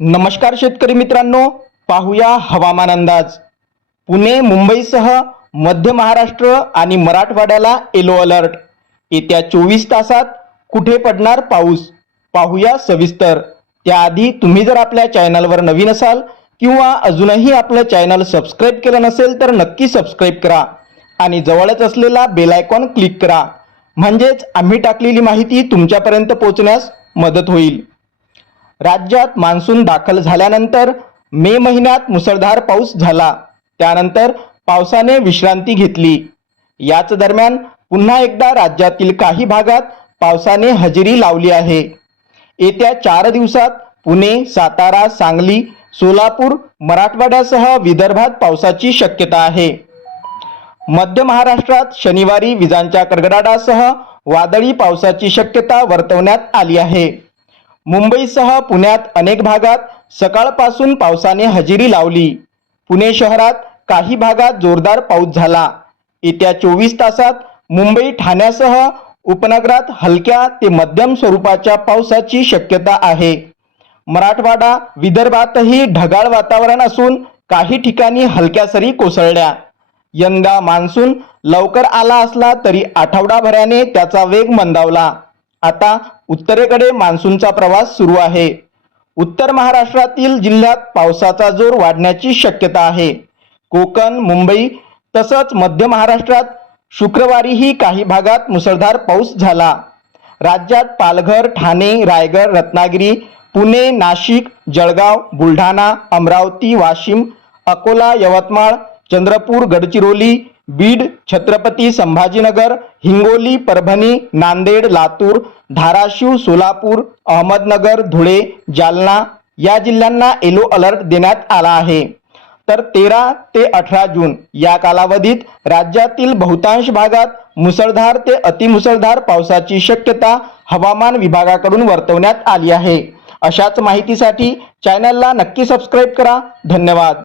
नमस्कार शेतकरी मित्रांनो पाहूया हवामान अंदाज. पुणे मुंबईसह मध्य महाराष्ट्र आणि मराठवाड्याला येलो अलर्ट येत्या चोवीस तासात कुठे पडणार पाऊस? पाहूया सविस्तर. त्याआधी तुम्ही जर आपल्या चॅनलवर नवीन असाल किंवा अजूनही आपलं चॅनल सबस्क्राईब केलं नसेल तर नक्की सबस्क्राईब करा आणि जवळच असलेला बेलायकॉन क्लिक करा. म्हणजेच आम्ही टाकलेली माहिती तुमच्यापर्यंत पोहोचण्यास मदत होईल. राज्यात मान्सून दाखल झाल्यानंतर मे महिन्यात मुसळधार पाऊस झाला. त्यानंतर पावसाने विश्रांती घेतली. याच दरम्यान पुन्हा एकदा राज्यातील काही भागात पावसाने हजेरी लावली आहे. येत्या चार दिवसात पुणे सातारा सांगली सोलापूर मराठवाड्यासह विदर्भात पावसाची शक्यता आहे. मध्य महाराष्ट्रात शनिवारी विजांच्या कडकडाटासह वादळी पावसाची शक्यता वर्तवण्यात आली आहे. मुंबईसह पुण्यात अनेक भागात सकाळपासून पावसाने हजेरी लावली. पुणे शहरात काही भागात जोरदार पाऊस झाला. येत्या चोवीस तासात मुंबई ठाण्यासह उपनगरात हलक्या ते मध्यम स्वरूपाच्या पावसाची शक्यता आहे. मराठवाडा विदर्भातही ढगाळ वातावरण असून काही ठिकाणी हलक्या सरी कोसळल्या. यंदा मान्सून लवकर आला असला तरी आठवडाभराने त्याचा वेग मंदावला. आता उत्तरेकडे मान्सूनचा प्रवास सुरू आहे. उत्तर महाराष्ट्रातील जिल्ह्यात पावसाचा जोर वाढण्याची शक्यता आहे. कोकण मुंबई तसंच मध्य महाराष्ट्रात शुक्रवारीही काही भागात मुसळधार पाऊस झाला. राज्यात पालघर ठाणे रायगड रत्नागिरी पुणे नाशिक जळगाव बुलढाणा अमरावती वाशिम अकोला यवतमाळ चंद्रपूर गडचिरोली बीड छत्रपती संभाजीनगर हिंगोली परभणी नांदेड लातूर धाराशिव सोलापूर अहमदनगर धुळे जालना या जिल्ह्यांना येलो अलर्ट देण्यात आला आहे. तर तेरा ते अठरा जून या कालावधीत राज्यातील बहुतांश भागात मुसळधार ते अतिमुसळधार पावसाची शक्यता हवामान विभागाकडून वर्तवण्यात आली आहे. अशाच माहितीसाठी चॅनलला नक्की सबस्क्राईब करा. धन्यवाद.